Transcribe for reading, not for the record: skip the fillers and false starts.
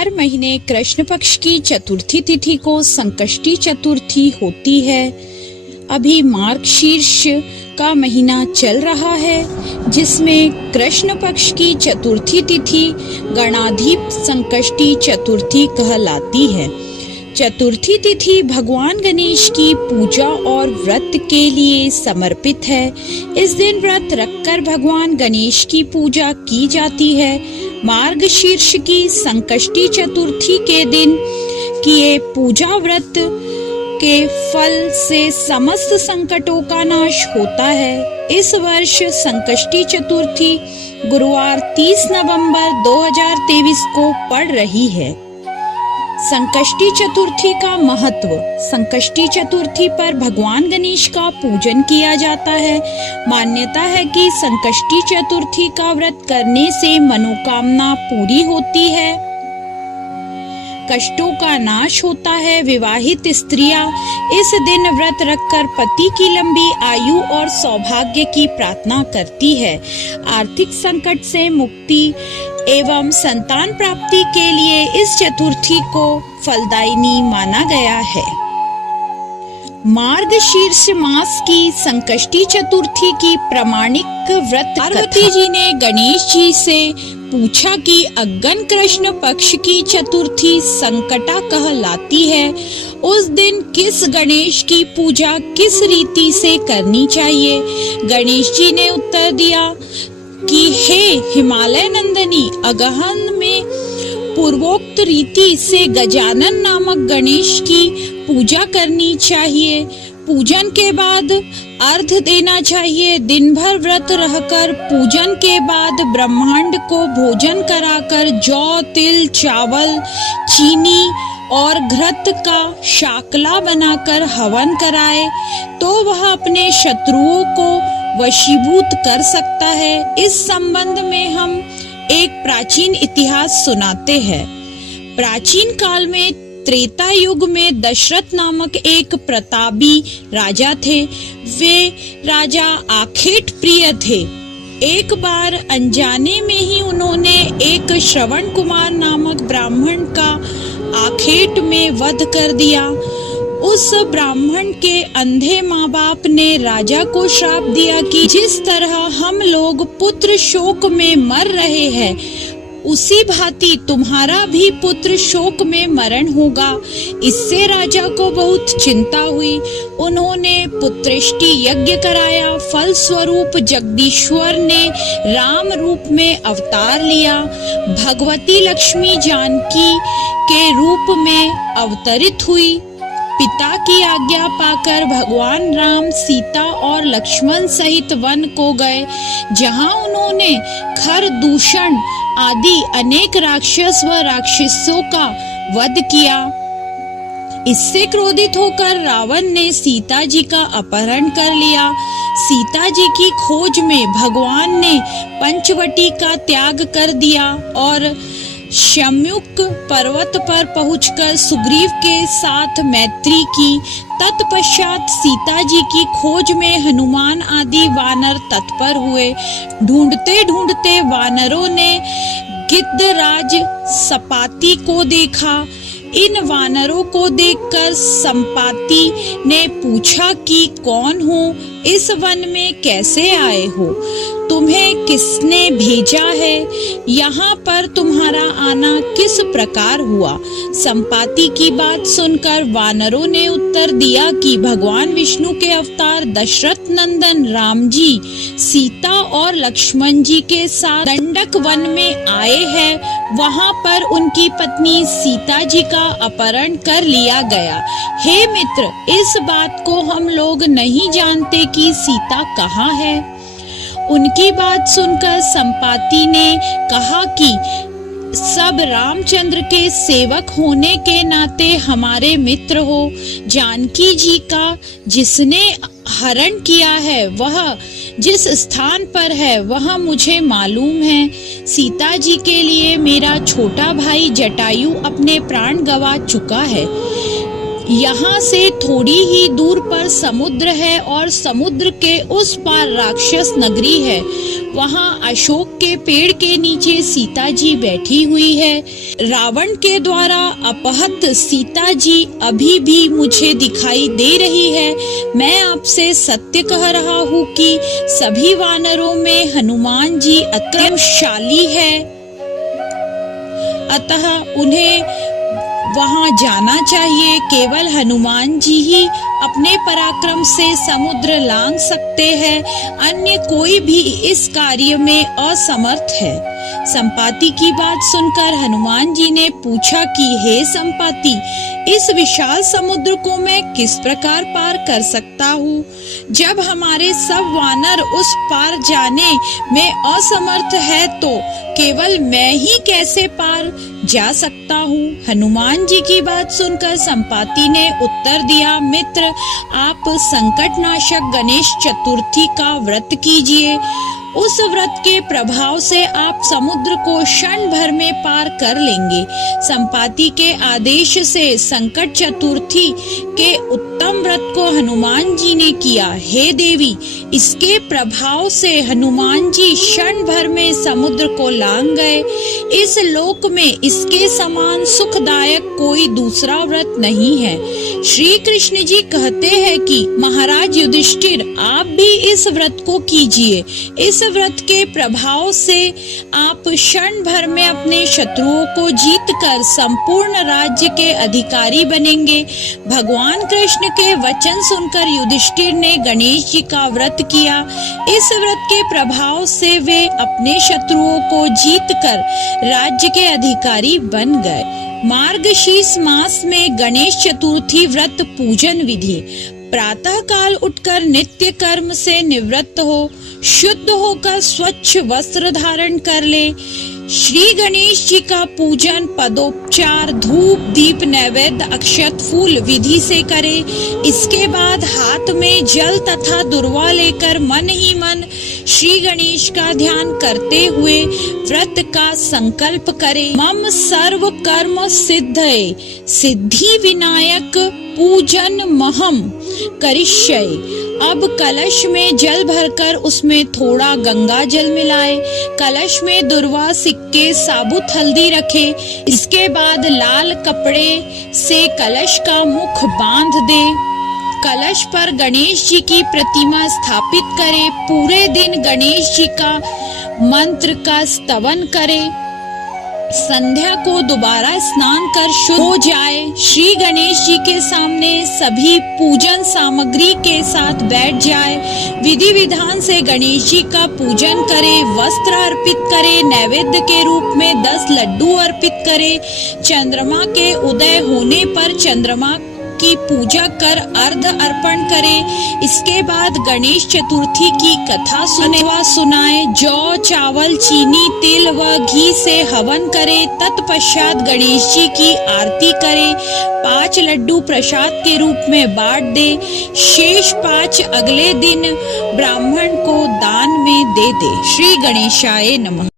हर महीने कृष्ण पक्ष की चतुर्थी तिथि को संकष्टी चतुर्थी होती है। अभी मार्गशीर्ष का महीना चल रहा है, जिसमें कृष्ण पक्ष की चतुर्थी तिथि गणाधिप संकष्टी चतुर्थी कहलाती है। चतुर्थी तिथि भगवान गणेश की पूजा और व्रत के लिए समर्पित है। इस दिन व्रत रखकर भगवान गणेश की पूजा की जाती है। मार्गशीर्ष की संकष्टी चतुर्थी के दिन किए पूजा व्रत के फल से समस्त संकटों का नाश होता है। इस वर्ष संकष्टी चतुर्थी गुरुवार 30 नवंबर 2023 को पड़ रही है। संकष्टी चतुर्थी का महत्व। संकष्टी चतुर्थी पर भगवान गणेश का पूजन किया जाता है। मान्यता है कि संकष्टी चतुर्थी का व्रत करने से मनोकामना पूरी होती है, कष्टों का नाश होता है। विवाहित स्त्रियां इस दिन व्रत रखकर पति की लंबी आयु और सौभाग्य की प्रार्थना करती है। आर्थिक संकट से मुक्ति एवं संतान प्राप्ति के लिए इस चतुर्थी को फलदायिनी माना गया है। मार्गशीर्ष मास की संकष्टी चतुर्थी की प्रामाणिक व्रत। पार्वती जी ने गणेश जी से पूछा कि अग्न कृष्ण पक्ष की चतुर्थी संकटा कहलाती है, उस दिन किस गणेश की पूजा किस रीति से करनी चाहिए। गणेश जी ने उत्तर दिया कि हे हिमालय नंदनी, अगहन में पूर्वोक्त रीति से गजानन नामक गणेश की पूजा करनी चाहिए। पूजन के बाद अर्घ देना चाहिए। दिन भर व्रत रहकर पूजन के बाद ब्रह्मांड को भोजन कराकर जौ, तिल, चावल, चीनी और घृत का शाकला बनाकर हवन कराए तो वह अपने शत्रुओं को वशीभूत कर सकता है। इस संबंध में हम एक प्राचीन इतिहास सुनाते हैं। प्राचीन काल में त्रेता युग में दशरथ नामक एक प्रतापी राजा थे। वे राजा आखेट प्रिय थे। एक बार अनजाने में ही उन्होंने एक श्रवण कुमार नामक ब्राह्मण का आखेट में वध कर दिया। उस ब्राह्मण के अंधे माँ बाप ने राजा को श्राप दिया कि जिस तरह हम लोग पुत्र शोक में मर रहे हैं, उसी भांति तुम्हारा भी पुत्र शोक में मरण होगा। इससे राजा को बहुत चिंता हुई। उन्होंने पुत्रेष्टि यज्ञ कराया। फल स्वरूप जगदीश्वर ने राम रूप में अवतार लिया। भगवती लक्ष्मी जानकी के रूप में अवतरित हुई। पिता की आज्ञा पाकर भगवान राम सीता और लक्ष्मण सहित वन को गए, जहां उन्होंने खर दूषण आदि अनेक राक्षस व राक्षसों का वध किया। इससे क्रोधित होकर रावण ने सीता जी का अपहरण कर लिया। सीता जी की खोज में भगवान ने पंचवटी का त्याग कर दिया और शम्युक पर्वत पर पहुंचकर सुग्रीव के साथ मैत्री की। तत्पश्चात सीता जी की खोज में हनुमान आदि वानर तत्पर हुए। ढूंढते ढूंढते वानरों ने गिद्धराज संपाति को देखा। इन वानरों को देखकर संपाति ने पूछा कि कौन हो, इस वन में कैसे आए हो, तुम्हें किसने भेजा है, यहाँ पर तुम्हारा आना किस प्रकार हुआ। संपाति की बात सुनकर वानरों ने उत्तर दिया कि भगवान विष्णु के अवतार दशरथ नंदन राम जी सीता और लक्ष्मण जी के साथ दंडक वन में आए हैं। वहाँ पर उनकी पत्नी सीता जी का अपहरण कर लिया गया। हे मित्र, इस बात को हम लोग नहीं जानते कि सीता कहाँ है। उनकी बात सुनकर संपाति ने कहा कि सब रामचंद्र के सेवक होने के नाते हमारे मित्र हो। जानकी जी का जिसने हरण किया है वह जिस स्थान पर है वह मुझे मालूम है। सीता जी के लिए मेरा छोटा भाई जटायु अपने प्राण गंवा चुका है। यहाँ से थोड़ी ही दूर पर समुद्र है और समुद्र के उस पार राक्षस नगरी है। वहाँ अशोक के पेड़ के नीचे सीता जी बैठी हुई है। रावण के द्वारा अपहत सीता जी अभी भी मुझे दिखाई दे रही है। मैं आपसे सत्य कह रहा हूँ कि सभी वानरों में हनुमान जी अत्यंतशाली है, अतः उन्हें वहां जाना चाहिए। केवल हनुमान जी ही अपने पराक्रम से समुद्र लांघ सकते हैं, अन्य कोई भी इस कार्य में असमर्थ है। संपाति की बात सुनकर हनुमान जी ने पूछा कि हे संपाति, इस विशाल समुद्र को मैं किस प्रकार पार कर सकता हूँ? जब हमारे सब वानर उस पार जाने में असमर्थ है तो केवल मैं ही कैसे पार जा सकता हूँ? हनुमान जी की बात सुनकर संपाति ने उत्तर दिया, मित्र, आप संकटनाशक गणेश चतुर्थी का व्रत कीजिए। उस व्रत के प्रभाव से आप समुद्र को क्षण भर में पार कर लेंगे। संपाति के आदेश से संकट चतुर्थी के उत्तम व्रत को हनुमान जी ने किया। हे देवी, इसके प्रभाव से हनुमान जी क्षण भर में समुद्र को लांघ गए। इस लोक में इसके समान सुखदायक कोई दूसरा व्रत नहीं है। श्री कृष्ण जी कहते हैं कि महाराज युधिष्ठिर, आप भी इस व्रत को कीजिए। इस व्रत के प्रभाव से आप क्षण भर में अपने शत्रुओं को जीतकर संपूर्ण राज्य के अधिकारी बनेंगे। भगवान कृष्ण के वचन सुनकर युधिष्ठिर ने गणेश जी का व्रत किया। इस व्रत के प्रभाव से वे अपने शत्रुओं को जीतकर राज्य के अधिकारी बन गए। मार्गशीर्ष मास में गणेश चतुर्थी व्रत पूजन विधि। प्रातः काल उठकर नित्य कर्म से निवृत्त हो, शुद्ध होकर स्वच्छ वस्त्र धारण कर ले। श्री गणेश जी का पूजन पदोपचार, धूप, दीप, नैवेद्य, अक्षत, फूल विधि से करे। इसके बाद हाथ में जल तथा दुर्वा लेकर मन ही मन श्री गणेश का ध्यान करते हुए व्रत का संकल्प करे। मम सर्व कर्म सिद्धये, सिद्धि विनायक पूजन महम करिष्ये। अब कलश में जल भरकर उसमें थोड़ा गंगा जल मिलाए। कलश में दुर्वा, सिक्के, साबुत हल्दी रखे। इसके बाद लाल कपड़े से कलश का मुख बांध दे। कलश पर गणेश जी की प्रतिमा स्थापित करे। पूरे दिन गणेश जी का मंत्र का स्तवन करे। संध्या को दोबारा स्नान कर शुद्ध हो जाए। श्री गणेश जी के सामने सभी पूजन सामग्री के साथ बैठ जाए। विधि विधान से गणेश जी का पूजन करे। वस्त्र अर्पित करे। नैवेद्य के रूप में 10 लड्डू अर्पित करे। चंद्रमा के उदय होने पर चंद्रमा की पूजा कर अर्घ अर्पण करे। इसके बाद गणेश चतुर्थी की कथा सुनाए। जौ, चावल, चीनी, तिल व घी से हवन करे। तत्पश्चात गणेश जी की आरती करे। 5 लड्डू प्रसाद के रूप में बांट दे। शेष 5 अगले दिन ब्राह्मण को दान में दे दे। श्री गणेशाय नमः।